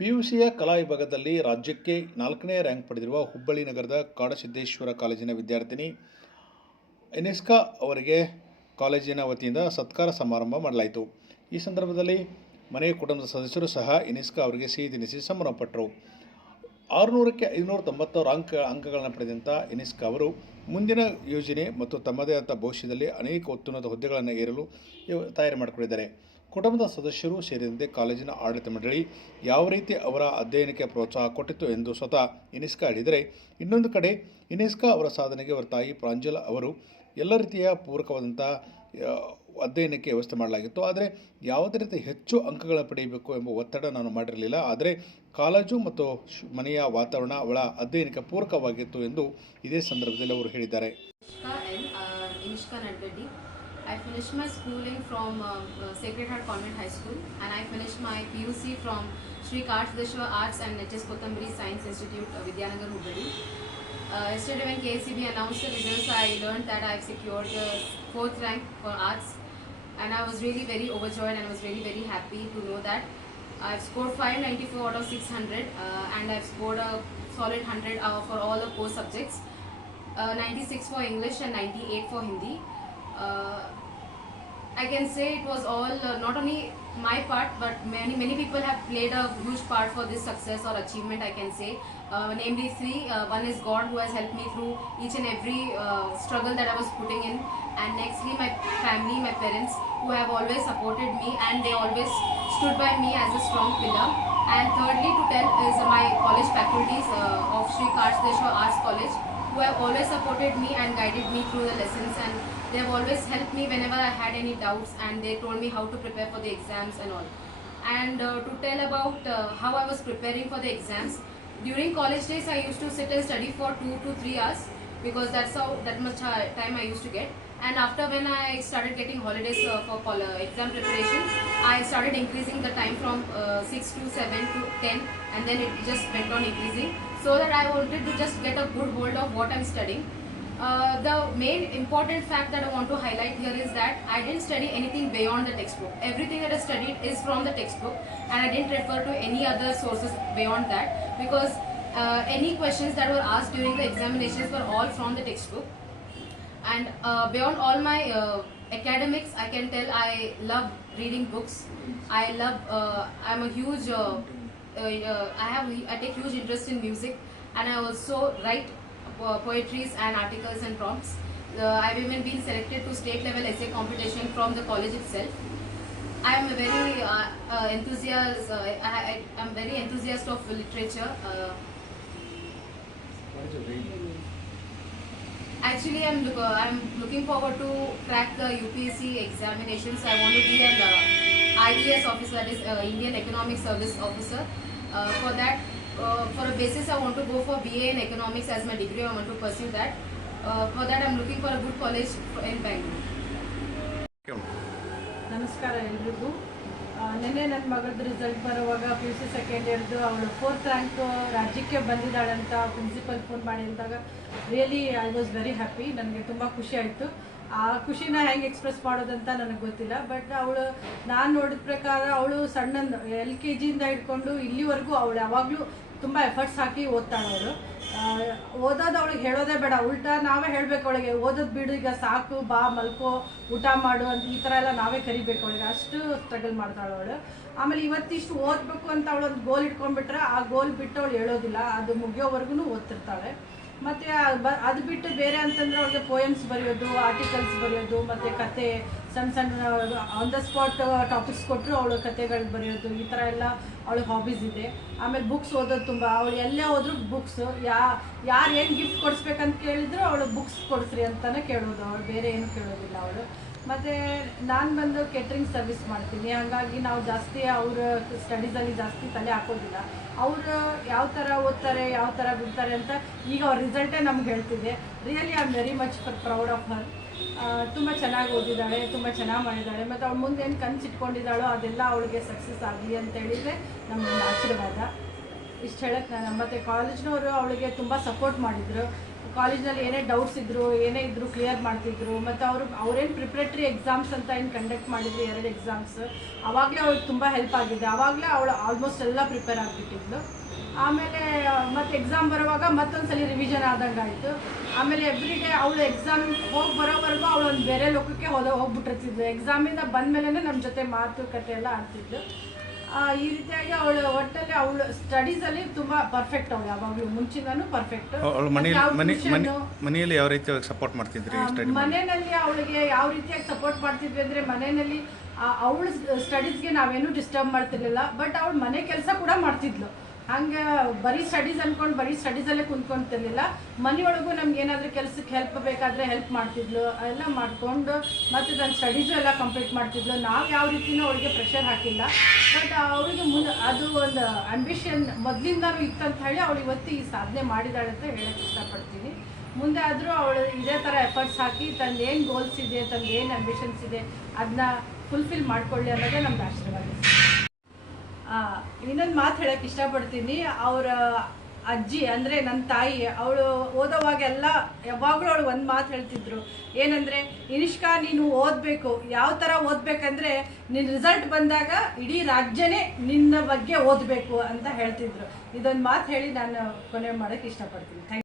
ಪಿಯುಸಿಯ ಕಲಾ ವಿಭಾಗದಲ್ಲಿ ರಾಜ್ಯಕ್ಕೆ ನಾಲ್ಕನೇ ರ್ಯಾಂಕ್ ಪಡೆದಿರುವ ಹುಬ್ಬಳ್ಳಿ ನಗರದ ಕಾಡಸಿದ್ದೇಶ್ವರ ಕಾಲೇಜಿನ ವಿದ್ಯಾರ್ಥಿನಿ ಎನೆಸ್ಕಾ ಅವರಿಗೆ ಕಾಲೇಜಿನ ವತಿಯಿಂದ ಸತ್ಕಾರ ಸಮಾರಂಭ ಮಾಡಲಾಯಿತು. ಈ ಸಂದರ್ಭದಲ್ಲಿ ಮನೆಯ ಕುಟುಂಬದ ಸದಸ್ಯರು ಸಹ ಎನಿಸ್ಕಾ ಅವರಿಗೆ ಸಿಹಿ ತಿನಿಸಿ ಸಂಭ್ರಮಪಟ್ಟರು ಆರುನೂರಕ್ಕೆ ಐನೂರ ತೊಂಬತ್ತಾರು ಅಂಕ ಅಂಕಗಳನ್ನು ಪಡೆದಂಥ ಎನಿಸ್ಕಾ ಅವರು ಮುಂದಿನ ಯೋಜನೆ ಮತ್ತು ತಮ್ಮದೇ ಆದ ಭವಿಷ್ಯದಲ್ಲಿ ಅನೇಕ ಉತ್ತುನ್ನತ ಹುದ್ದೆಗಳನ್ನು ಏರಲು ತಯಾರಿ ಮಾಡಿಕೊಂಡಿದ್ದಾರೆ. ಕುಟುಂಬದ ಸದಸ್ಯರು ಸೇರಿದಂತೆ ಕಾಲೇಜಿನ ಆಡಳಿತ ಮಂಡಳಿ ಯಾವ ರೀತಿ ಅವರ ಅಧ್ಯಯನಕ್ಕೆ ಪ್ರೋತ್ಸಾಹ ಕೊಟ್ಟಿತ್ತು ಎಂದು ಸ್ವತಃ ಇನಿಸ್ಕಾ ಹೇಳಿದರೆ, ಇನ್ನೊಂದು ಕಡೆ ಇನಿಸ್ಕಾ ಅವರ ಸಾಧನೆಗೆ ಅವರ ಪ್ರಾಂಜಲ ಅವರು ಎಲ್ಲ ರೀತಿಯ ಪೂರಕವಾದಂಥ ಅಧ್ಯಯನಕ್ಕೆ ವ್ಯವಸ್ಥೆ ಮಾಡಲಾಗಿತ್ತು. ಆದರೆ ಯಾವುದೇ ರೀತಿ ಹೆಚ್ಚು ಅಂಕಗಳನ್ನು ಪಡೆಯಬೇಕು ಎಂಬ ಒತ್ತಡ ನಾನು ಮಾಡಿರಲಿಲ್ಲ. ಆದರೆ ಕಾಲೇಜು ಮತ್ತು ಮನೆಯ ವಾತಾವರಣ ಅವಳ ಅಧ್ಯಯನಕ್ಕೆ ಪೂರಕವಾಗಿತ್ತು ಎಂದು ಇದೇ ಸಂದರ್ಭದಲ್ಲಿ ಅವರು ಹೇಳಿದ್ದಾರೆ. Uh. I finished my schooling from uh, uh, Sacred Heart Convent High School and I finished my PUC from Sri Karthadeshwar Arts and Natchez Kotambri Science Institute, uh, Vidyanagar, Hubballi. Uh, yesterday when KCB announced the results, I learned that I've secured the fourth rank for arts and I was really very overjoyed and I was really very happy to know that. I've scored 594 out of 600 uh, and I've scored a solid 100 uh, for all the core subjects. Uh, 96 for English and 98 for Hindi. I can say it was all uh, not only my part, but many many people have played a huge part for this success or achievement. I can say, uh, namely three. Uh, one is God who has helped me through each and every uh, struggle that I was putting in, and nextly my family, my parents, who have always supported me and they always stood by me as a strong pillar. And thirdly, to tell is my college faculties uh, of Sri Karthadeshwar Arts College who have always supported me and guided me through the lessons and they have always helped me whenever I had any doubts and they told me how to prepare for the exams and all. And uh, to tell about uh, how I was preparing for the exams, during college days I used to sit and study for two to three hours because that's how that much uh, time I used to get. And after when I started getting holidays uh, for uh, exam preparation, I started increasing the time from uh, 6 to 7 to 10 and then it just went on increasing so that I wanted to just get a good hold of what I'm studying. Uh, the main important fact that I want to highlight here is that I didn't study anything beyond the textbook. Everything that I studied is from the textbook and I didn't refer to any other sources beyond that because uh, any questions that were asked during the examinations were all from the textbook and uh, beyond all my uh, academics i can tell i love reading books i love uh, i'm a huge uh, i have i take huge interest in music and i also write uh, poetries and articles and prompts uh, i've even been selected to state level essay competition from the college itself I am a very uh, uh, enthusiast. Uh, I, I am very enthusiast of literature. Uh, Actually, I'm look, uh, I'm looking forward to crack the UPSC examinations. I want to be an uh, IES officer, that is uh, Indian Economic Service Officer. Uh, for that, uh, for a basis, I want to go for BA in Economics as my degree. I want to pursue that. Uh, for that, I'm looking for a good college in Bangalore. Namaskar, everyone. ನಿನ್ನೆ ನನ್ನ ಮಗಳದ್ದು result ಬರುವಾಗ P U C second ಇಯರ್ದು ಅವಳು fourth rank ರಾಜ್ಯಕ್ಕೆ ಬಂದಿದ್ದಾಳಂತ principal phone ಮಾಡಿ ಅಂದಾಗ really I was very happy ನನಗೆ ತುಂಬ ಖುಷಿ ಆಯಿತು. ಆ ಖುಷಿನ ಹೆಂಗೆ ಎಕ್ಸ್ಪ್ರೆಸ್ ಮಾಡೋದಂತ ನನಗೆ ಗೊತ್ತಿಲ್ಲ. ಬಟ್ ಅವಳು, ನಾನು ನೋಡಿದ ಪ್ರಕಾರ ಅವಳು ಸಣ್ಣ ಎಲ್ ಕೆ ಜಿಯಿಂದ ಹಿಡ್ಕೊಂಡು ಇಲ್ಲಿವರೆಗೂ ಅವಳು ಯಾವಾಗಲೂ ತುಂಬ ಎಫರ್ಟ್ಸ್ ಹಾಕಿ ಓದ್ತಾಳೆ ಅವಳು ಓದೋದು ಅವಳಿಗೆ ಹೇಳೋದೇ ಬೇಡ, ಉಲ್ಟಾ ನಾವೇ ಹೇಳಬೇಕು ಅವಳಿಗೆ, ಓದೋದು ಬಿಡು, ಈಗ ಸಾಕು, ಬಾ, ಮಲ್ಕೋ, ಊಟ ಮಾಡು ಅಂತ ಈ ಥರ ಎಲ್ಲ ನಾವೇ ಕರಿಬೇಕು ಅವಳಿಗೆ. ಅಷ್ಟು ಸ್ಟ್ರಗಲ್ ಮಾಡ್ತಾಳೆ ಅವಳು. ಆಮೇಲೆ ಇವತ್ತಿಷ್ಟು ಓದಬೇಕು ಅಂತ ಅವಳು ಒಂದು ಗೋಲ್ ಇಟ್ಕೊಂಡ್ಬಿಟ್ರೆ ಆ ಗೋಲ್ ಬಿಟ್ಟು ಅವಳು ಹೇಳೋದಿಲ್ಲ, ಅದು ಮುಗಿಯೋವರೆಗೂ ಓದ್ತಿರ್ತಾಳೆ. ಮತ್ತು ಅದು ಬಿಟ್ಟು ಬೇರೆ ಅಂತಂದ್ರೆ ಅವ್ರಿಗೆ ಪೋಯಮ್ಸ್ ಬರೆಯೋದು ಆರ್ಟಿಕಲ್ಸ್ ಬರೆಯೋದು, ಮತ್ತು ಕತೆ, ಸಣ್ಣ ಸಣ್ಣ ಆನ್ ದ ಸ್ಪಾಟ್ ಟಾಪಿಕ್ಸ್ ಕೊಟ್ಟರು ಅವಳು ಕತೆಗಳು ಬರೆಯೋದು, ಈ ಥರ ಎಲ್ಲ ಅವಳಿಗೆ ಹಾಬೀಸ್ ಇದೆ. ಆಮೇಲೆ ಬುಕ್ಸ್ ಓದೋದು ತುಂಬ. ಅವಳು ಎಲ್ಲೇ ಹೋದ್ರು ಬುಕ್ಸ್ ಯಾ, ಯಾರು ಏನು ಗಿಫ್ಟ್ ಕೊಡಿಸ್ಬೇಕಂತ ಕೇಳಿದ್ರು ಅವಳು ಬುಕ್ಸ್ ಕೊಡಿಸ್ರಿ ಅಂತಲೇ ಕೇಳೋದು. ಅವಳು ಬೇರೆ ಏನು ಕೇಳೋದಿಲ್ಲ ಅವಳು. ಮತ್ತು ನಾನು ಬಂದು ಕೆಟ್ರಿಂಗ್ ಸರ್ವಿಸ್ ಮಾಡ್ತೀನಿ. ಹಾಗಾಗಿ ನಾವು ಜಾಸ್ತಿ ಅವ್ರ ಸ್ಟಡೀಸಲ್ಲಿ ಜಾಸ್ತಿ ತಲೆ ಹಾಕೋದಿಲ್ಲ. ಅವರು ಯಾವ ಥರ ಓದ್ತಾರೆ, ಯಾವ ಥರ ಬಿಡ್ತಾರೆ ಅಂತ ಈಗ ಅವ್ರ ರಿಸಲ್ಟೇ ನಮ್ಗೆ ಹೇಳ್ತಿದೆ. Really I am very much proud of her ತುಂಬ ಚೆನ್ನಾಗಿ ಓದಿದ್ದಾಳೆ, ತುಂಬ ಚೆನ್ನಾಗಿ ಮಾಡಿದ್ದಾಳೆ. ಮತ್ತು ಅವಳು ಮುಂದೆ ಏನು ಕನಸು ಇಟ್ಕೊಂಡಿದ್ದಾಳೋ ಅದೆಲ್ಲ ಅವಳಿಗೆ ಸಕ್ಸಸ್ ಆಗಲಿ ಅಂತ ನಮ್ಮ ಆಶೀರ್ವಾದ. ಇಷ್ಟು ಹೇಳಕ್ಕೆ ನಾನು ಮತ್ತು ಕಾಲೇಜ್ನವರು ಅವಳಿಗೆ ತುಂಬ ಸಪೋರ್ಟ್ ಮಾಡಿದರು. ಕಾಲೇಜ್ನಲ್ಲಿ ಏನೇ ಡೌಟ್ಸ್ ಇದ್ದರು ಏನೇ ಇದ್ದರೂ ಕ್ಲಿಯರ್ ಮಾಡ್ತಿದ್ರು, ಮತ್ತು ಅವರು, ಅವ್ರೇನು ಪ್ರಿಪ್ರೇಟ್ರಿ ಎಕ್ಸಾಮ್ಸ್ ಅಂತ ಏನು ಕಂಡಕ್ಟ್ ಮಾಡಿದ್ರು, ಎರಡು ಎಕ್ಸಾಮ್ಸ್ ಆವಾಗಲೇ ಅವ್ಳಿಗೆ ತುಂಬ ಹೆಲ್ಪ್ ಆಗಿದೆ. ಆವಾಗಲೇ ಅವಳು ಆಲ್ಮೋಸ್ಟ್ ಎಲ್ಲ ಪ್ರಿಪೇರ್ ಆಗಿಬಿಟ್ಟಿದ್ಲು. ಆಮೇಲೆ, ಮತ್ತೆ ಎಕ್ಸಾಮ್ ಬರುವಾಗ ಮತ್ತೊಂದ್ಸಲಿ ರಿವಿಷನ್ ಆದಂಗೆ ಆಯಿತು. ಆಮೇಲೆ ಎವ್ರಿ ಡೇ ಅವಳು ಎಕ್ಸಾಮ್ ಹೋಗಿ ಬರೋವರೆಗೂ ಅವಳು ಒಂದು ಬೇರೆ ಲೋಕಕ್ಕೆ ಹೋದ, ಹೋಗ್ಬಿಟ್ಟಿರ್ತಿದ್ಲು. ಎಕ್ಸಾಮಿಂದ ಬಂದಮೇಲೆ ನಮ್ಮ ಜೊತೆ ಮಾತುಕತೆ ಎಲ್ಲ ಆಡ್ತಿದ್ಲು. ಈ ರೀತಿಯಾಗಿ ಅವಳು ಒಟ್ಟಲ್ಲಿ ಅವಳು ಸ್ಟಡೀಸ್ ಅಲ್ಲಿ ತುಂಬಾ ಪರ್ಫೆಕ್ಟ್ ಅವಳು. ಯಾವಾಗ್ಲೂ ಮುಂಚಿನೂ ಪರ್ಫೆಕ್ಟ್ ಅವಳು ಮನೆಯಲ್ಲಿ ಮನೆ ಮನೆ ಮನೆಯಲ್ಲಿ ಯಾವ ರೀತಿ ಸಪೋರ್ಟ್ ಮಾಡ್ತಿದ್ರಿ ಮನೆಯಲ್ಲಿ ಅವಳಿಗೆ ಯಾವ ರೀತಿಯಾಗಿ ಸಪೋರ್ಟ್ ಮಾಡ್ತಿದ್ವಿ ಅಂದ್ರೆ ಮನೆಯಲ್ಲಿ ಅವಳ ಸ್ಟಡೀಸ್ಗೆ ನಾವೇನು ಡಿಸ್ಟರ್ಬ್ ಮಾಡ್ತಿರ್ಲಿಲ್ಲ ಬಟ್ ಅವಳು ಮನೆ ಕೆಲಸ ಕೂಡ ಮಾಡ್ತಿದ್ಲು. ಹಂಗೆ ಬರೀ ಸ್ಟಡೀಸ್ ಅನ್ಕೊಂಡು ಬರೀ ಸ್ಟಡೀಸಲ್ಲೇ ಕುಂತ್ಕೊಂತಿರ್ಲಿಲ್ಲ ಮನೆಯೊಳಗೂ ನಮ್ಗೆ ಏನಾದರೂ ಕೆಲಸಕ್ಕೆ ಹೆಲ್ಪ್ ಬೇಕಾದರೆ ಹೆಲ್ಪ್ ಮಾಡ್ತಿದ್ಲು. ಎಲ್ಲ ಮಾಡಿಕೊಂಡು ಮತ್ತು ನನ್ನ ಸ್ಟಡೀಸು ಎಲ್ಲ ಕಂಪ್ಲೀಟ್ ಮಾಡ್ತಿದ್ಲು. ನಾವು ಯಾವ ರೀತಿನೂ ಅವಳಿಗೆ ಪ್ರೆಷರ್ ಹಾಕಿಲ್ಲ. ಬಟ್ ಅವಳಿಗೆ ಮುಂದೆ ಅದು ಒಂದು ಅಂಬಿಷನ್ ಮೊದಲಿಂದನೂ ಇತ್ತಂತ ಹೇಳಿ ಅವಳು ಇವತ್ತು ಈ ಸಾಧನೆ ಮಾಡಿದಾಳೆ ಅಂತ ಹೇಳಕ್ಕೆ ಇಷ್ಟಪಡ್ತೀನಿ. ಮುಂದೆ ಆದರೂ ಅವಳು ಇದೇ ಥರ ಎಫರ್ಟ್ಸ್ ಹಾಕಿ ತನ್ನ ಏನು ಗೋಲ್ಸ್ ಇದೆ, ತನ್ನ ಏನು ಅಂಬಿಷನ್ಸ್ ಇದೆ ಅದನ್ನ ಫುಲ್ಫಿಲ್ ಮಾಡ್ಕೊಳ್ಳಿ ಅನ್ನೋದೇ ನಮ್ದು ಆಶೀರ್ವಾದ. ಇನ್ನೊಂದು ಮಾತು ಹೇಳಕ್ಕೆ ಇಷ್ಟಪಡ್ತೀನಿ. ಅವರ ಅಜ್ಜಿ, ಅಂದರೆ ನನ್ನ ತಾಯಿ, ಅವಳು ಓದೋವಾಗೆಲ್ಲ ಯಾವಾಗಲೂ ಅವಳು ಒಂದು ಮಾತು ಹೇಳ್ತಿದ್ರು. ಏನಂದರೆ, ಇನಿಷ್ಕಾ, ನೀನು ಓದಬೇಕು. ಯಾವ ಥರ ಓದಬೇಕಂದ್ರೆ ನಿನ್ನ ರಿಸಲ್ಟ್ ಬಂದಾಗ ಇಡೀ ರಾಜ್ಯನೇ ನಿನ್ನ ಬಗ್ಗೆ ಓದಬೇಕು ಅಂತ ಹೇಳ್ತಿದ್ರು. ಇದೊಂದು ಮಾತು ಹೇಳಿ ನಾನು ಕೊನೆ ಮಾಡೋಕ್ಕೆ ಇಷ್ಟಪಡ್ತೀನಿ. ಥ್ಯಾಂಕ್